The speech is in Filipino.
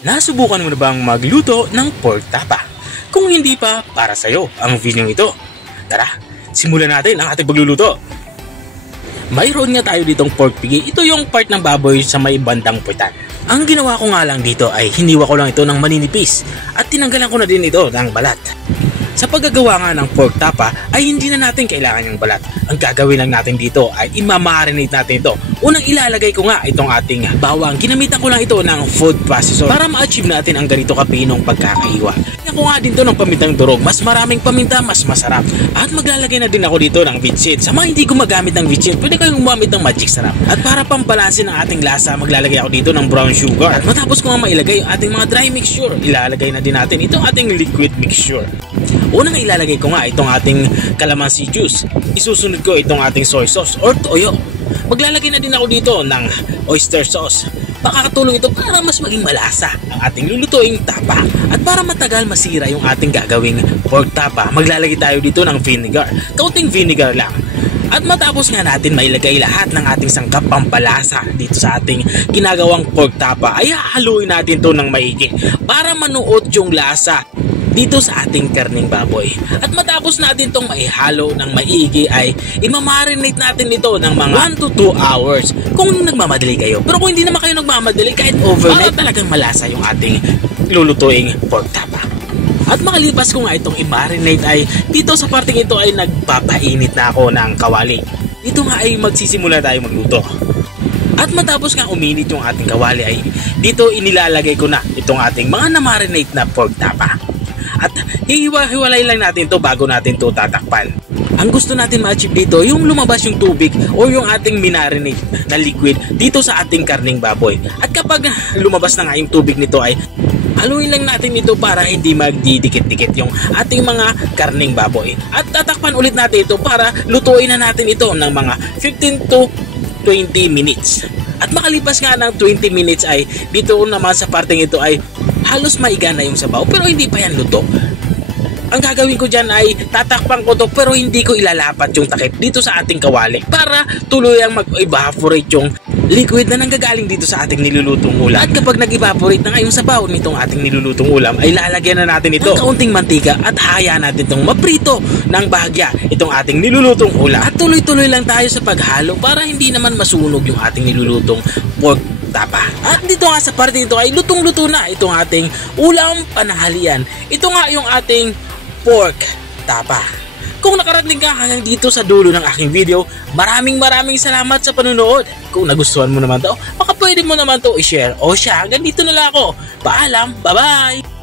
Nasubukan mo na bang magluto ng pork tapa? Kung hindi pa, para sa'yo ang video ito. Tara, simulan natin ang ating pagluluto. Mayroon nga tayo ditong pork pigi. Ito yung part ng baboy sa may bandang puwetan. Ang ginawa ko nga lang dito ay hiniwa ko lang ito ng maninipis at tinanggalan ko na din ito ng balat. Sa paggagawa nga ng pork tapa ay hindi na natin kailangan yung balat. Ang gagawin lang natin dito ay imamarinate natin ito. Unang ilalagay ko nga itong ating bawang. Ginamitan ko lang ito ng food processor para ma-achieve natin ang ganito kapinong pagkakaiwa. Kaya ko nga din to ng pamintang durog. Mas maraming paminta, mas masarap. At maglalagay na din ako dito ng vitsin. Sa mga hindi gumagamit ng vitsin, pwede kayong gumamit ng magic sarap. At para pambalansin ng ating lasa, maglalagay ako dito ng brown sugar. At matapos ko nga mailagay yung ating mga dry mixture, ilalagay na din natin itong ating liquid mixture. Unang ilalagay ko nga itong ating calamansi juice. Isusunod ko itong ating soy sauce or toyo. Maglalagay na din ako dito ng oyster sauce. Pakakatulong ito para mas maging malasa ang ating lulutuing tapa. At para matagal masira yung ating gagawing pork tapa, maglalagay tayo dito ng vinegar. Kaunting vinegar lang. At matapos nga natin mailagay lahat ng ating sangkap pampalasa dito sa ating ginagawang pork tapa, ay haluin natin to ng maigi para manuot yung lasa dito sa ating karning baboy. At matapos natin itong maihalo ng maigi ay imamarinate natin ito ng mga 1 to 2 hours kung nagmamadali kayo. Pero kung hindi naman kayo nagmamadali, kahit overnight, para talagang malasa yung ating lulutuing pork tapa. At makalipas ko nga itong i-marinate ay dito sa parting ito ay nagpapainit na ako ng kawali. Dito nga ay magsisimula tayo magluto. At matapos nga uminit yung ating kawali ay dito inilalagay ko na itong ating mga na-marinate na pork tapa. At hihiwa-hiwalay lang natin to bago natin to tatakpan. Ang gusto natin ma-achieve dito, yung lumabas yung tubig o yung ating minarinate na liquid dito sa ating karning baboy. At kapag lumabas na nga yung tubig nito ay haluin lang natin ito para hindi magdidikit-dikit yung ating mga karning baboy. At tatakpan ulit natin ito para lutuin na natin ito ng mga 15 to 20 minutes. At makalipas nga ng 20 minutes ay dito naman sa parteng ito ay halos maiga na yung sabaw pero hindi pa yan luto. Ang gagawin ko dyan ay tatakpan ko to pero hindi ko ilalapat yung takip dito sa ating kawali para tuluyang mag-evaporate yung liquid na nanggagaling dito sa ating nilulutong ulam. At kapag nag-evaporate na nga yung sabaw nitong ating nilulutong ulam ay lalagyan na natin ito ng kaunting mantika at hayaan natin itong maprito ng bahagya itong ating nilulutong ulam. At tuloy-tuloy lang tayo sa paghalo para hindi naman masunog yung ating nilulutong pork tapa. At dito nga sa parte ito ay lutong-luto na itong ating ulam pananghalian. Ito nga yung ating pork tapa. Kung nakarating ka hanggang dito sa dulo ng aking video, maraming salamat sa panunood. Kung nagustuhan mo naman to, baka pwede mo naman to i-share. O siya, hanggang dito na lang ako. Paalam, bye-bye!